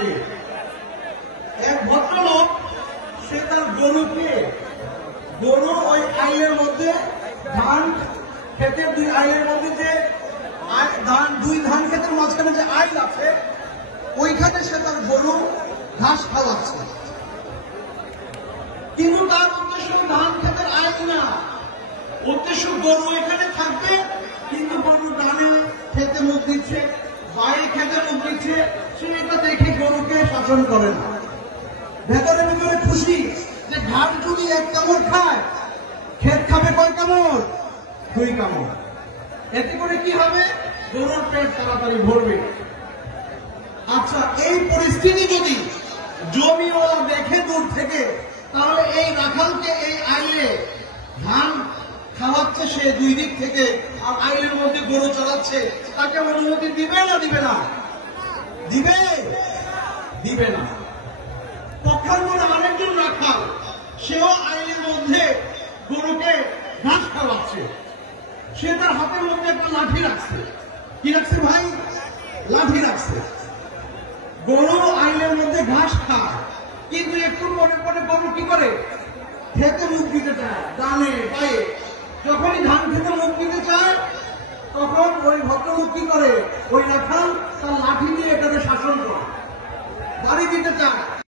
ঘাটে এক ভদ্রলোক সে তার গরুকে গরু ওই আইলের মধ্যে ধান ক্ষেতের দুই আইলের মধ্যে যে দুই ধান ক্ষেতের মাঝখানে যে আইল আছে ওইখানে সে তার গরু ঘাস খাওয়াচ্ছে, কিন্তু তার উদ্দেশ্য ধান ক্ষেতের আইল না, উদ্দেশ্য গরু এখানে থাকবে, কিন্তু গরু ডানে খেতে মুখ দিচ্ছে, বাইরে খেতে মুখ দিচ্ছে, সে এটা দেখে গরুকে শাসন করে না। ভেতরে ভেতরে খুশি যে ঘাস যদি এক কামড় খায়, ক্ষেত খাবে কয় কামড়? 2 কামড়। এতে করে কি হবে? গরুর পেট তাড়াতাড়ি ভরবে। আচ্ছা, এই পরিস্থিতি যদি জমিওয়ালা দেখে দূর থেকে, তাহলে এই রাখালকে এই আইলে ধান খাওয়াচ্ছে সে 2 দিক থেকে, আর আইলের মধ্যে গরু চড়াচ্ছে, তাকে অনুমতি দিবে না দিবে না? দিবে? দিবে না। পক্ষান্তরে আরেকজন রাখাল, সেও আইলের মধ্যে গরুকে ঘাস খাওয়াচ্ছে, সে তার হাতের মধ্যে একটা লাঠি রাখছে। কি রাখছে ভাই? লাঠি রাখছে। গরু আইলের মধ্যে ঘাস খায়, কিন্তু একটু পরে পরে গরু কি করে? খেতে মুখ দিতে চায়, ডানে পায়ে। যখনই ধান খেতে মুখ দিতে চায়, তখন ওই ভদ্রলোক কি করে? ওই রাখাল তার লাঠি দিয়ে এটাকে শাসন করে, বাড়ি দিতে চায়।